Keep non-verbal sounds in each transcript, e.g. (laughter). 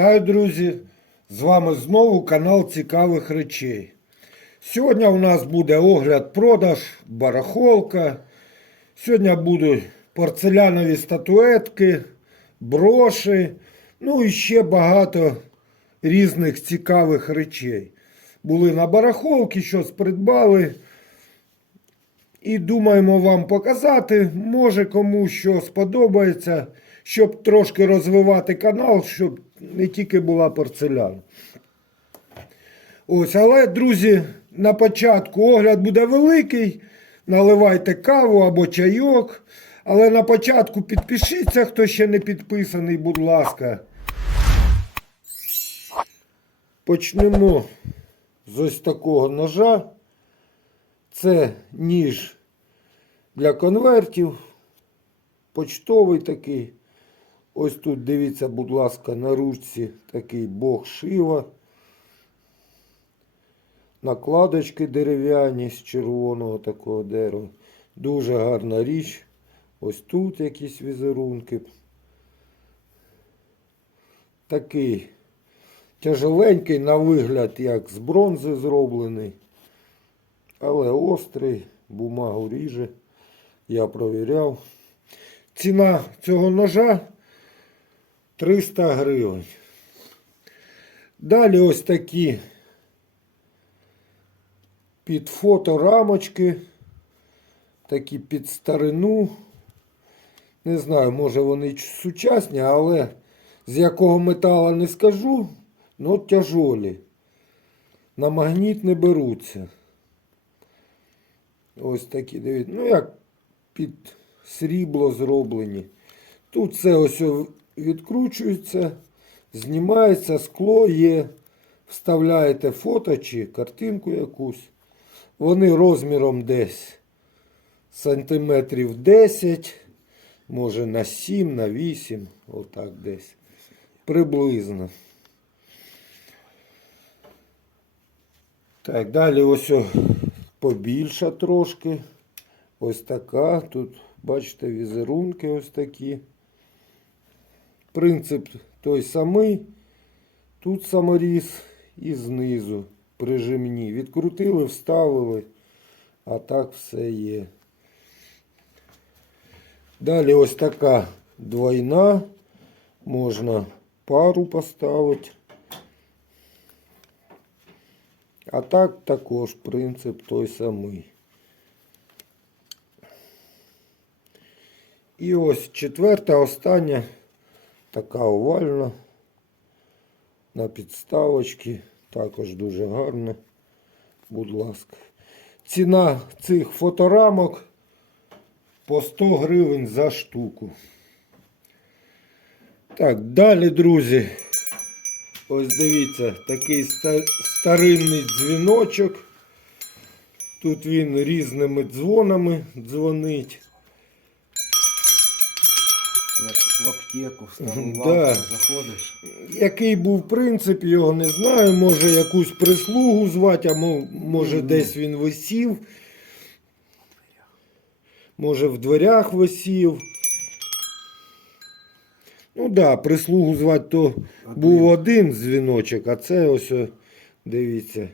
Вітаю, друзі! З вами знову канал Цікавих речей. Сьогодні у нас буде огляд продаж, барахолка. Сьогодні будуть порцелянові статуетки, броші, ну і ще багато різних цікавих речей. Були на барахолці, щось придбали. І думаємо вам показати, може кому що сподобається, щоб трошки розвивати канал, щоб не тільки була порцеляна. Ось, але, друзі, на початку огляд буде великий. Наливайте каву або чайок. Але на початку підпишіться, хто ще не підписаний, будь ласка. Почнемо з ось такого ножа. Це ніж для конвертів. Почтовий такий. Ось тут дивіться, будь ласка, на ручці такий бог шива. Накладочки дерев'яні з червоного такого дерева. Дуже гарна річ. Ось тут якісь візерунки. Такий тяжеленький на вигляд, як з бронзи зроблений. Але острий, бумагу ріже. Я провіряв. Ціна цього ножа 300 гривень. Далі ось такі під фоторамочки, такі під старину. Не знаю, може вони сучасні, але з якого металу не скажу, ну тяжолі. На магніт не беруться. Ось такі, дивіться, ну як під срібло зроблені. Тут все ось відкручується, знімається, скло є. Вставляєте фото чи картинку якусь. Вони розміром десь сантиметрів 10, може на 7, на 8, отак десь. Приблизно. Так, далі ось побільша трошки. Ось така. Тут, бачите, візерунки ось такі. Принцип той самий. Тут саморіз і знизу прижимні. Відкрутили, вставили, а так все є. Далі ось така двойна. Можна пару поставити. А так також принцип той самий. І ось четверта, остання, така овальна. На підставочці. Також дуже гарна. Будь ласка. Ціна цих фоторамок по 100 гривень за штуку. Так, далі, друзі. Ось дивіться, такий старинний дзвіночок. Тут він різними дзвонами дзвонить. Як в аптеку, в стару лавку да. заходиш. Який був принцип, його не знаю. Може якусь прислугу звати, а може Ні-ні. десь він висів. Може в дверях висів. Ну так, да, прислугу звати то був один дзвіночок, а це ось, дивіться,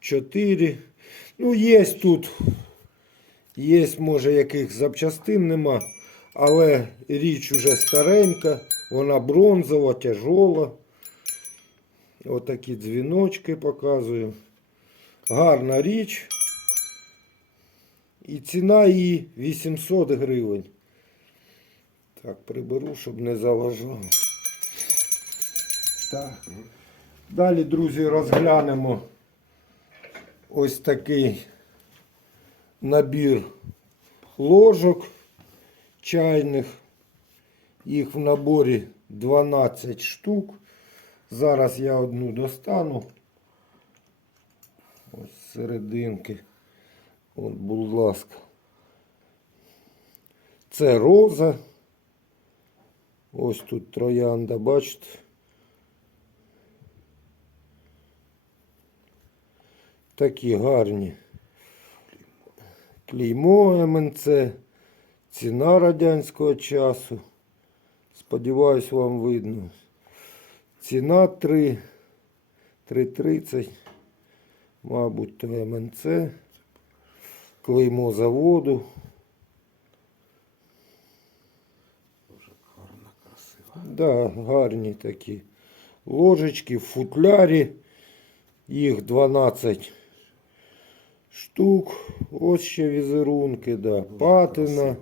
чотири. Ну, є тут, є, може, яких запчастин нема, але річ уже старенька, вона бронзова, тяжола. Отакі дзвіночки показую. Гарна річ. І ціна її 800 гривень. Так, приберу, щоб не заважало. Так. Далі, друзі, розглянемо ось такий набір ложок чайних. Їх в наборі 12 штук. Зараз я одну достану. Ось серединки. От, будь ласка. Це роза. Ось тут троянда, бачите? Такі гарні. Клеймо МНЦ. Ціна радянського часу. Сподіваюсь, вам видно. Ціна 3, 3,30. Мабуть, то МНЦ. Клеймо заводу. Дуже гарна, красива. Да, гарні такі ложечки в футлярі. Їх 12 штук. Ось ще візерунки, да. Патина.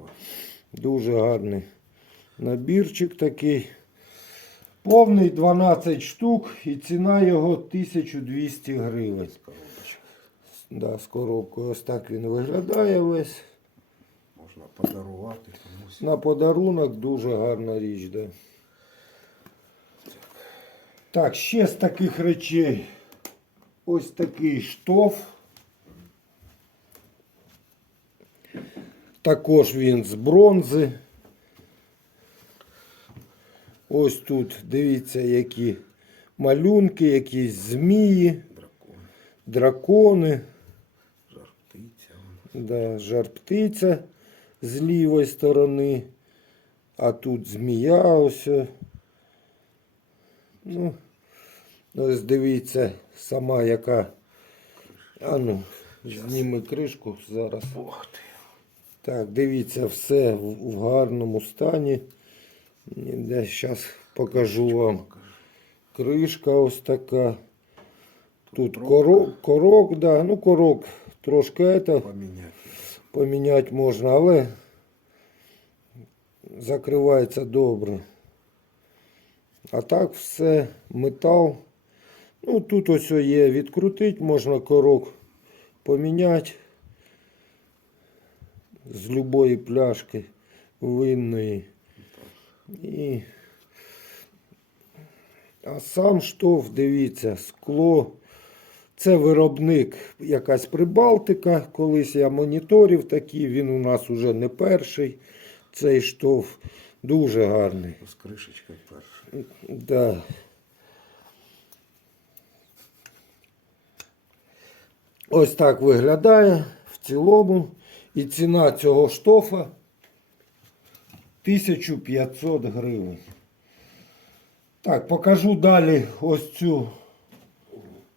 Дуже гарний набірчик такий. Повний 12 штук і ціна його 1200 гривень. Да, з коробкою. Ось так він виглядає весь. Можна подарувати комусь. На подарунок дуже гарна річ, да. Так, ще з таких речей. Ось такий штоф. Також він з бронзи. Ось тут дивіться, які малюнки, якісь змії, Дракон. дракони. Жар птиця. Да, жар птиця з лівої сторони, а тут змія ось. Ну, ось дивіться, сама яка. А ну, зніми кришку зараз. Ох ти. Так, дивіться, все в, гарному стані. Де зараз покажу вам. Кришка ось така. Тут корок, корок, да, ну корок трошки это, поміняти можна, але закривається добре. А так все, метал. Ну тут ось є відкрутити, можна корок поміняти з любої пляшки винної. І... А сам штоф, дивіться, скло. Це виробник якась Прибалтика. Колись я моніторив такий, він у нас уже не перший. Цей штоф дуже гарний. З кришечкою першою. Да. Ось так виглядає в цілому. І ціна цього штофа 1500 гривень. Так, покажу далі ось цю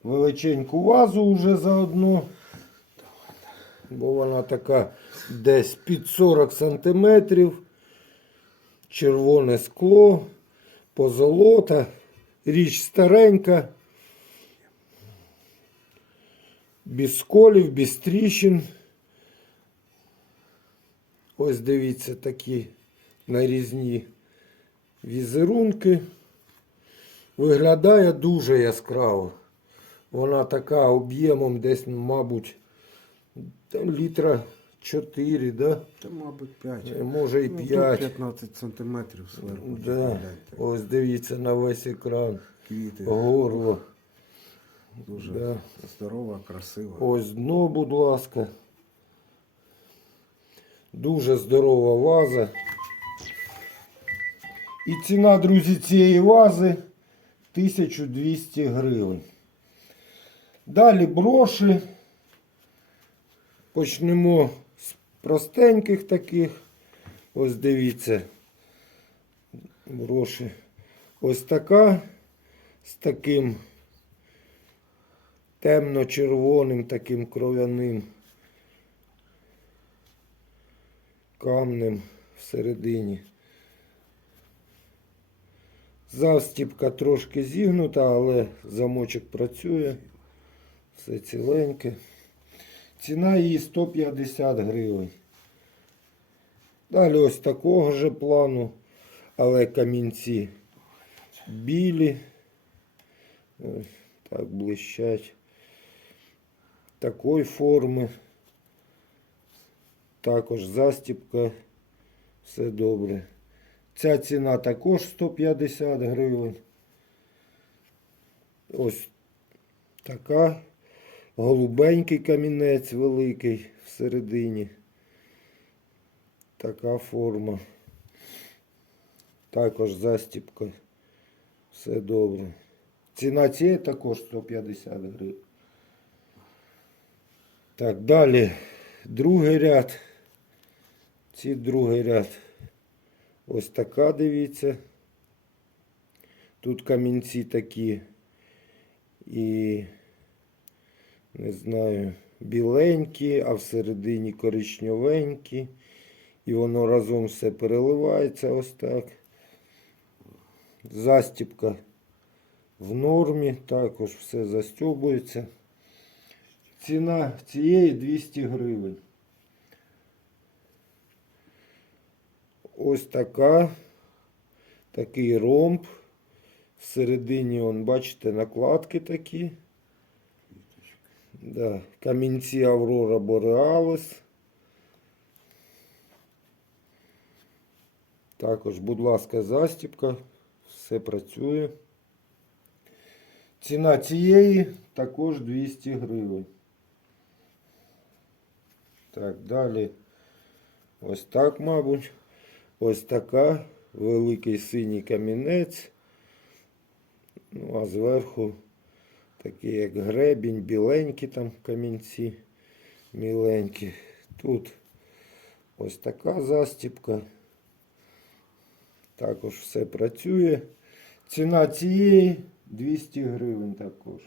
величеньку вазу вже заодно. Бо вона така десь під 40 сантиметрів. Червоне скло, позолота, річ старенька. Без сколів, без тріщин. Ось дивіться такі нарізні візерунки. Виглядає дуже яскраво. Вона така об'ємом десь, мабуть, літра 4, да? Та, мабуть, 5. Е, може і Ну, тут 15 сантиметрів зверху. Да. Ось дивіться на весь екран. Квіти. Горло. Дуже Да. здорова, красива. Ось дно, будь ласка. Дуже здорова ваза. І ціна, друзі, цієї вази 1200 гривень. Далі броші. Почнемо з простеньких таких. Ось дивіться. Броші. Ось така з таким темно-червоним таким кров'яним камнем всередині. Застіпка трошки зігнута, але замочок працює. Все ціленьке. Ціна її 150 гривень. Далі ось такого же плану, але камінці білі. Ось так блищать. Такої форми. Також застіпка. Все добре. Ця ціна також 150 гривень. Ось така. Голубенький камінець великий всередині. Така форма. Також застіпка. Все добре. Ціна цієї також 150 гривень. Так, далі другий ряд. Ці другий ряд. Ось така, дивіться. Тут камінці такі і не знаю, біленькі, а всередині коричневенькі. І воно разом все переливається ось так. Застіпка в нормі, також все застьобується. Ціна цієї 200 гривень. Ось така. Такий ромб. Всередині, он, бачите, накладки такі. Да. Камінці Аврора Бореалес. Також, будь ласка, застіпка. Все працює. Ціна цієї також 200 гривень. Так, далі. Ось так, мабуть. Ось така. Великий синій камінець. Ну, а зверху такий як гребінь, біленькі там камінці, міленькі. Тут ось така застіпка. Також все працює. Ціна цієї 200 гривень також.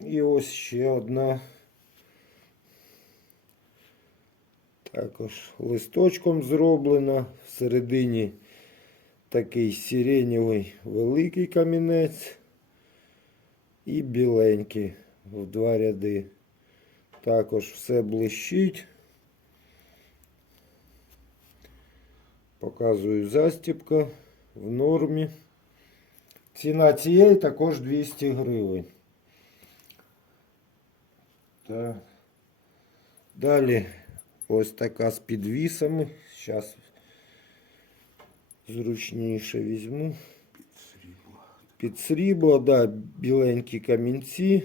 І ось ще одна. Також листочком зроблена. Всередині такий сиренєвий великий камінець і біленький в два ряди. Також все блищить. Показую застіпка в нормі. Ціна цієї також 200 гривень. Так. Далі ось така з підвісами. Зараз зручніше візьму. Під срібло, да, біленькі камінці.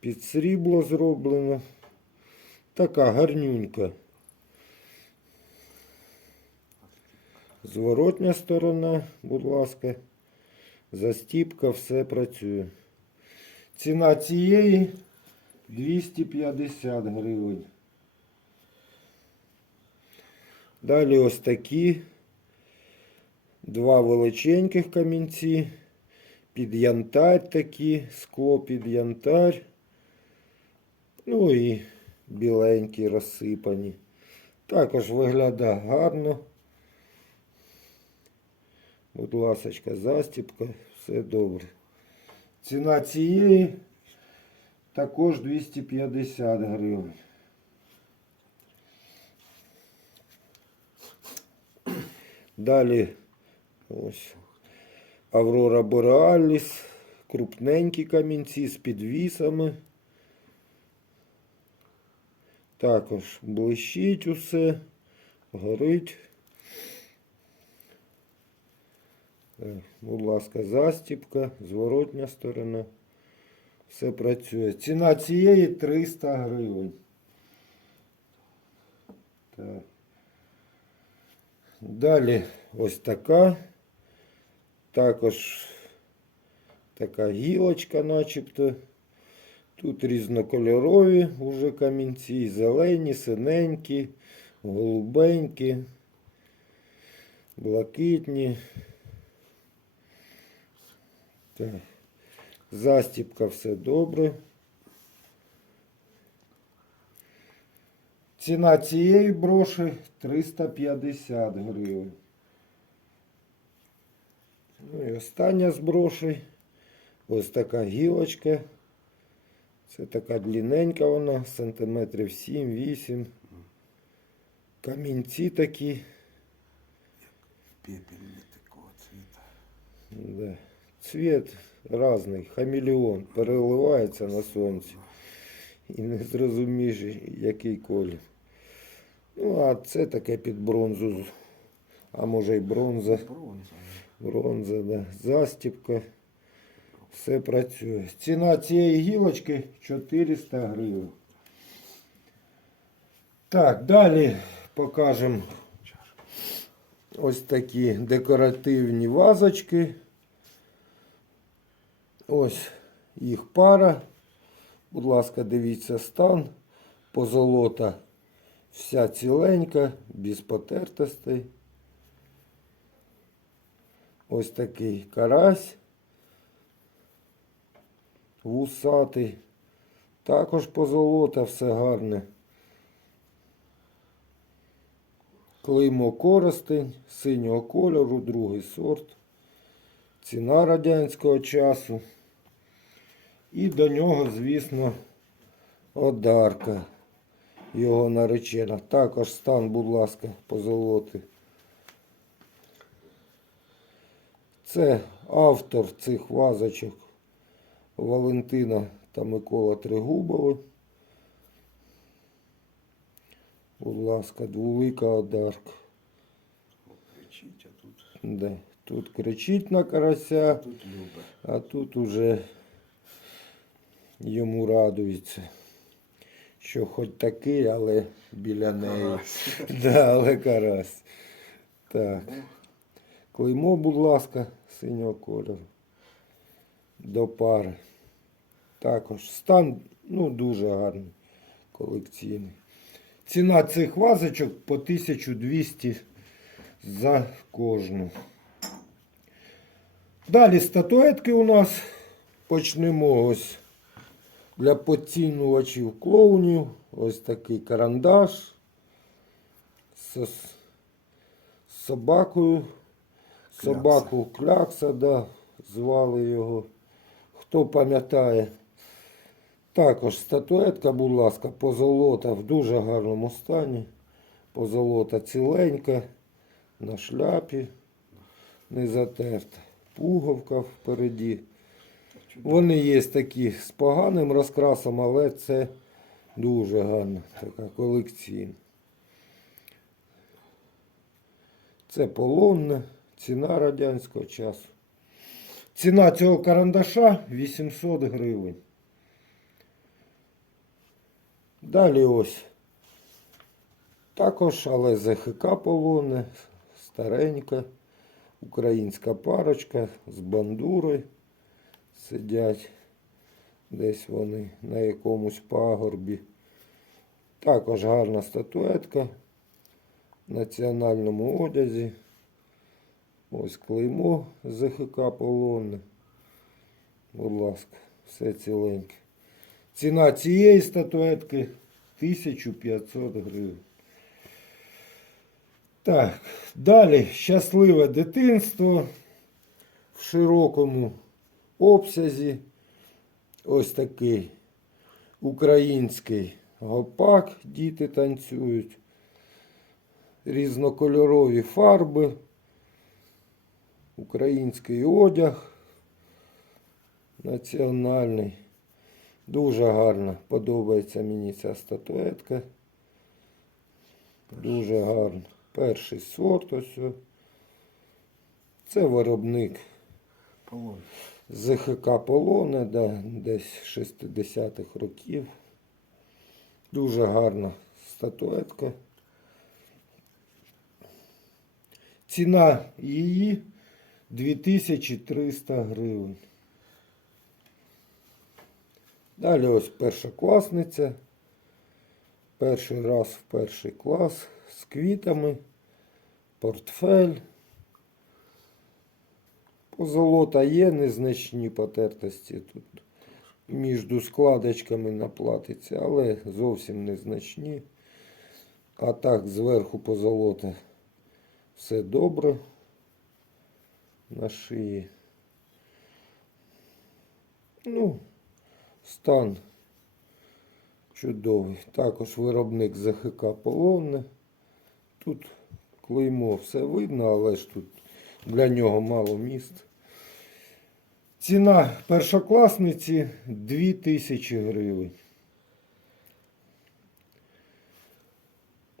Під срібло зроблено. Така гарнюнька. Зворотня сторона, будь ласка. Застіпка, все працює. Ціна цієї 250 гривень. Далі ось такі. Два величеньких камінці. Під янтарь такі, скло під янтарь. Ну і біленькі розсипані. Також виглядає гарно. Будь ласочка, застіпка, все добре. Ціна цієї також 250 гривень. Далі ось Аврора Бореаліс, крупненькі камінці з підвісами. Також блищить усе, горить. Будь ласка, застіпка, зворотня сторона. Все працює. Ціна цієї 300 гривень. Так. Далі ось така. Також така гілочка начебто. Тут різнокольорові уже камінці, зелені, синенькі, голубенькі, блакитні. Так. Застіпка все добре. Ціна цієї броші 350 гривень. Ну і остання з брошей. Ось така гілочка. Це така длинненька вона, сантиметрів 7-8. Камінці такі. Пепельне такого цвіта. Да. Цвет разний, хамелеон, переливається на сонці. І не зрозумієш, який колір. Ну, а це таке під бронзу. А може й бронза. Бронза. Бронза, да. Застіпка. Все працює. Ціна цієї гілочки 400 гривень. Так, далі покажемо ось такі декоративні вазочки. Ось їх пара. Будь ласка, дивіться стан. Позолота вся ціленька, без потертостей. Ось такий карась. Вусатий. Також позолота, все гарне. Клеймо коростень синього кольору, другий сорт. Ціна радянського часу. І до нього, звісно, одарка. Його наречена. Також стан, будь ласка, позолоти. Це автор цих вазочок Валентина та Микола Тригубови. Будь ласка, двулика одарка. Кричить, а тут, Да. Тут кричить на карася, тут а тут уже йому радується, що хоч такий, але біля неї. Карась. (laughs) Да, але карась. Так. Клеймо, будь ласка, синього кольору. До пари. Також стан ну, дуже гарний. Колекційний. Ціна цих вазочок по 1200 за кожну. Далі статуетки у нас. Почнемо ось для поцінювачів клоунів. Ось такий карандаш з, з собакою. Собаку клякса, да, звали його. Хто пам'ятає. Також статуетка, будь ласка, позолота в дуже гарному стані. Позолота ціленька, на шляпі, не затерта. Пуговка впереді. Вони є такі з поганим розкрасом, але це дуже гарна така колекційна. Це полонне, ціна радянського часу. Ціна цього карандаша 800 гривень. Далі ось. Також, але ЗХК полонне, старенька, українська парочка з бандурою сидять. Десь вони на якомусь пагорбі. Також гарна статуетка в національному одязі. Ось клеймо ЗХК полонне. Будь ласка, все ціленьке. Ціна цієї статуетки 1500 гривень. Так, далі щасливе дитинство в широкому обсязі. Ось такий український гопак, діти танцюють. Різнокольорові фарби, український одяг національний. Дуже гарно подобається мені ця статуетка. Дуже гарно. Перший сорт ось. Це виробник Полон. ЗХК Полоне, да, десь 60-х років. Дуже гарна статуетка. Ціна її 2300 гривень. Далі ось першокласниця. Перший раз в перший клас з квітами, портфель. Позолота є незначні потертості тут. Між складочками наплатиться, але зовсім незначні. А так зверху позолота все добре на шиї. Ну, стан чудовий. Також виробник ЗХК полонне. Тут клеймо все видно, але ж тут для нього мало міст. Ціна першокласниці 2000 гривень.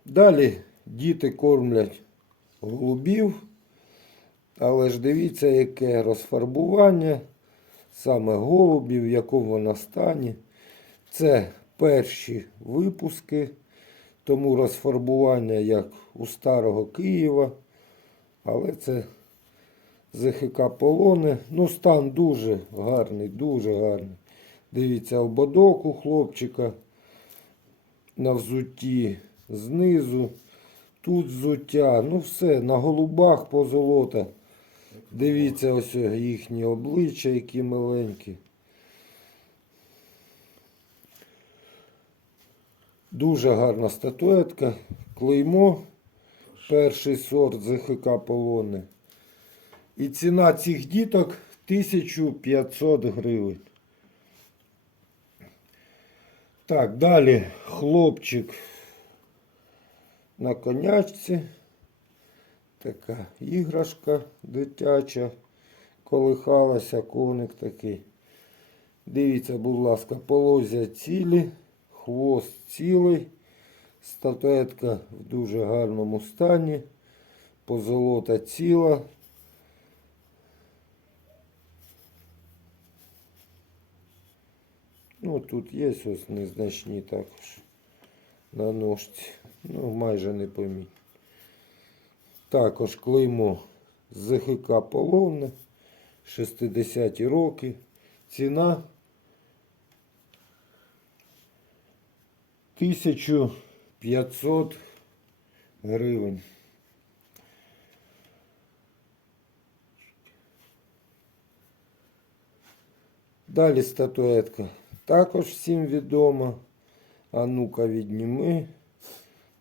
Далі діти кормлять голубів. Але ж дивіться, яке розфарбування саме голубів, в якому вона стані. Це перші випуски, тому розфарбування як у старого Києва. Але це ЗХК полони. Ну, стан дуже гарний, дуже гарний. Дивіться, ободок у хлопчика на взутті знизу. Тут взуття. Ну все, на голубах позолота. Дивіться ось їхні обличчя, які миленькі. Дуже гарна статуетка. Клеймо. Перший сорт ЗХК полони. І ціна цих діток 1500 гривень. Так, далі хлопчик на конячці. Така іграшка дитяча. Колихалася, коник такий. Дивіться, будь ласка, полозя цілі, хвост цілий, статуетка в дуже гарному стані, позолота ціла. Ну, тут є ось незначні також на ножці. Ну, майже не помітно. Також клеймо ЗХК полонне, 60-ті роки. Ціна 1500 гривень. Далі статуетка. Також всім відома. А ну-ка відніми.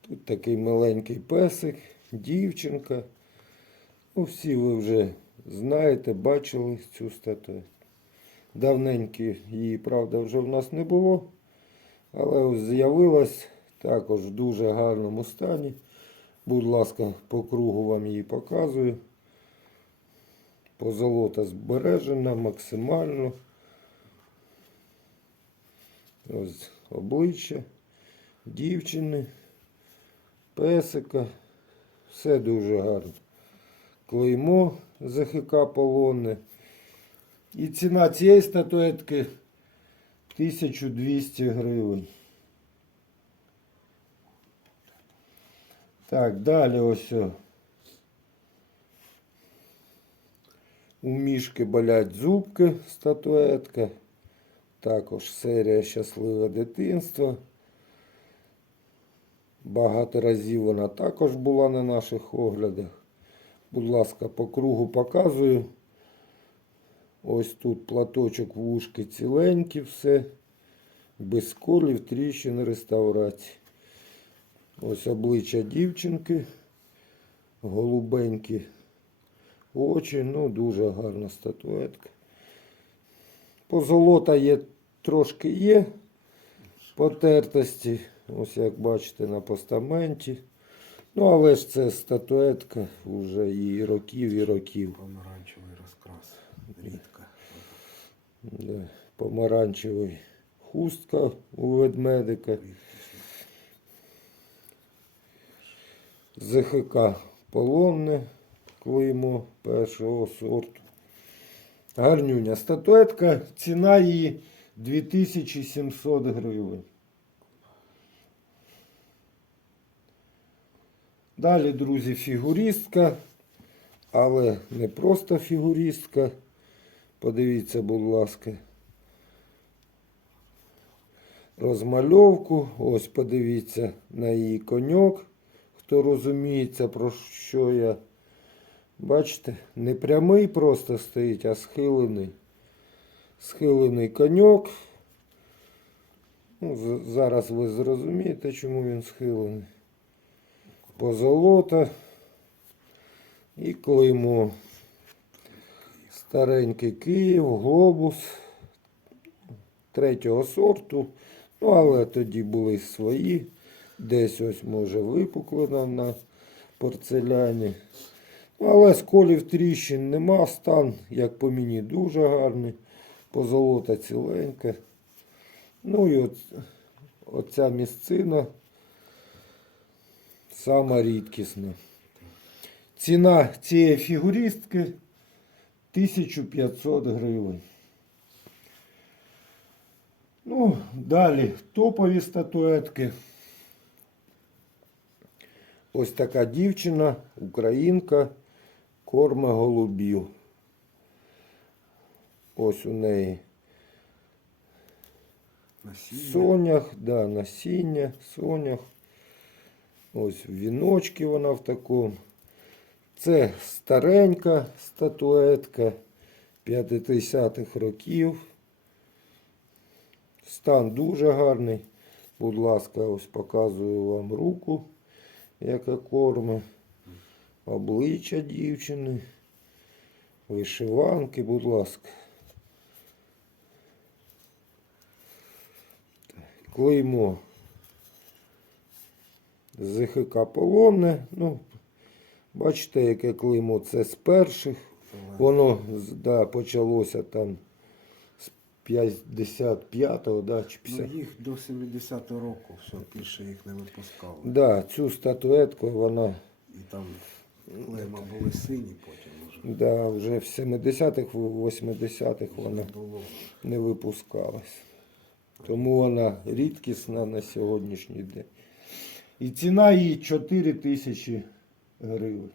Тут такий маленький песик, дівчинка. Ну, всі ви вже знаєте, бачили цю статуетку. Давненько її, правда, вже в нас не було. Але ось з'явилась також в дуже гарному стані. Будь ласка, по кругу вам її показую. Позолота збережена максимально. Ось обличчя дівчини, песика. Все дуже гарно. Клеймо ЗХК полонне. І ціна цієї статуетки 1200 гривень. Так, далі ось. У мішки болять зубки статуетка. Також серія Щасливе дитинство. Багато разів вона також була на наших оглядах. Будь ласка, по кругу показую. Ось тут платочок вушки ціленькі, все. Без колів, тріщин, реставрації. Ось обличчя дівчинки. Голубенькі очі. Ну, дуже гарна статуетка. Позолота є трошки є потертості. Ось як бачите на постаменті. Ну, але ж це статуетка вже і років, і років. Помаранчевий розкрас. Рідка. Да. Помаранчевий хустка у ведмедика. ЗХК полонне клеймо першого сорту. Гарнюня. Статуетка, ціна її 2700 гривень. Далі, друзі, фігуристка, але не просто фігуристка. Подивіться, будь ласка. Розмальовку. Ось подивіться на її коньок. Хто розуміється, про що я. Бачите, не прямий просто стоїть, а схилений. Схилений коньок. Ну, зараз ви зрозумієте, чому він схилений. Позолота і клеймо. Старенький Київ, глобус третього сорту. Ну, але тоді були свої. Десь ось може випуклена на порцеляні. Але сколів тріщин нема. Стан, як по мені, дуже гарний. Позолота ціленька. Ну і от, оця місцина сама рідкісна. Ціна цієї фігуристки 1500 гривень. Ну, далі топові статуетки. Ось така дівчина, українка, корме голубів. Ось у неї Насіння. сонях, да, насіння, сонях. Ось в віночки вона в такому. Це старенька статуетка 50-х років. Стан дуже гарний. Будь ласка, ось показую вам руку, яка корме. Обличчя дівчини. Вишиванки, будь ласка. Клеймо. ЗХК Полонне. Ну, бачите, яке клеймо. Це з перших. Воно да, почалося там з 55-го, да, чи 50. Ну, їх до 70-го року, все, більше їх не випускали. Да, цю статуетку вона І там клейма були сині потім уже. да, вже в 70-х, 80-х вона не випускалась. Тому вона рідкісна на сьогоднішній день. І ціна її 4 тисячі гривень.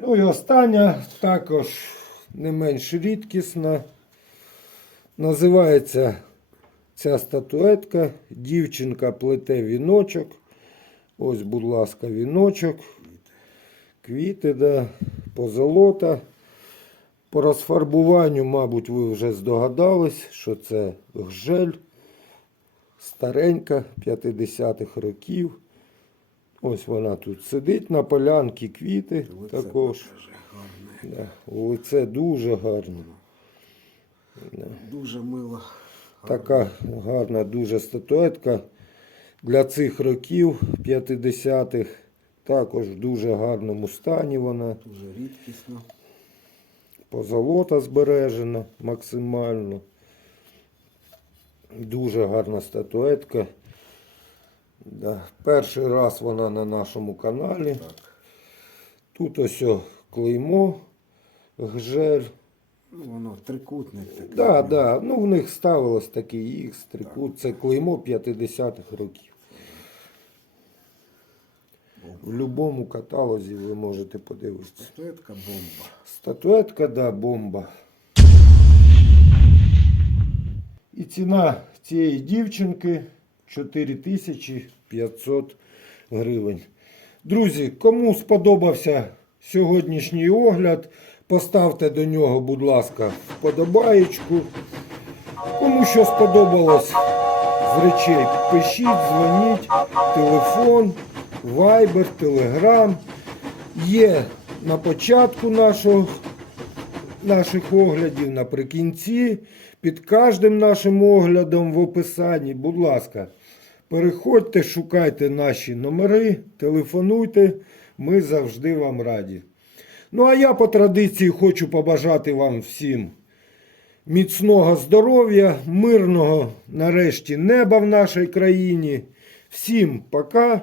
Ну і остання також не менш рідкісна. Називається ця статуетка. Дівчинка плете віночок. Ось, будь ласка, віночок. Квіти, да, позолота. По розфарбуванню, мабуть, ви вже здогадались, що це гжель старенька 50-х років. Ось вона тут сидить на полянці, квіти Лице також. Да, лице дуже гарне. Дуже мило. Така гарна дуже статуетка. Для цих років 50-х також в дуже гарному стані вона. Дуже рідкісно. Позолота збережена максимально. Дуже гарна статуетка. Да. Перший раз вона на нашому каналі. Так. Тут ось о клеймо, гжель. Ну, воно трикутник такий. Да, да. Ну, в них ставилось такий Х, трикут. Це клеймо 50-х років. В будь-якому каталозі ви можете подивитися. Статуетка бомба. Статуетка, да, бомба. І ціна цієї дівчинки 4500 гривень. Друзі, кому сподобався сьогоднішній огляд, поставте до нього, будь ласка, вподобаєчку. Кому що сподобалось з речей, пишіть, дзвоніть, телефон, вайбер, телеграм. Є на початку нашого наших оглядів наприкінці, під кожним нашим оглядом в описанні. Будь ласка, переходьте, шукайте наші номери, телефонуйте, ми завжди вам раді. Ну, а я по традиції хочу побажати вам всім міцного здоров'я, мирного нарешті неба в нашій країні. Всім пока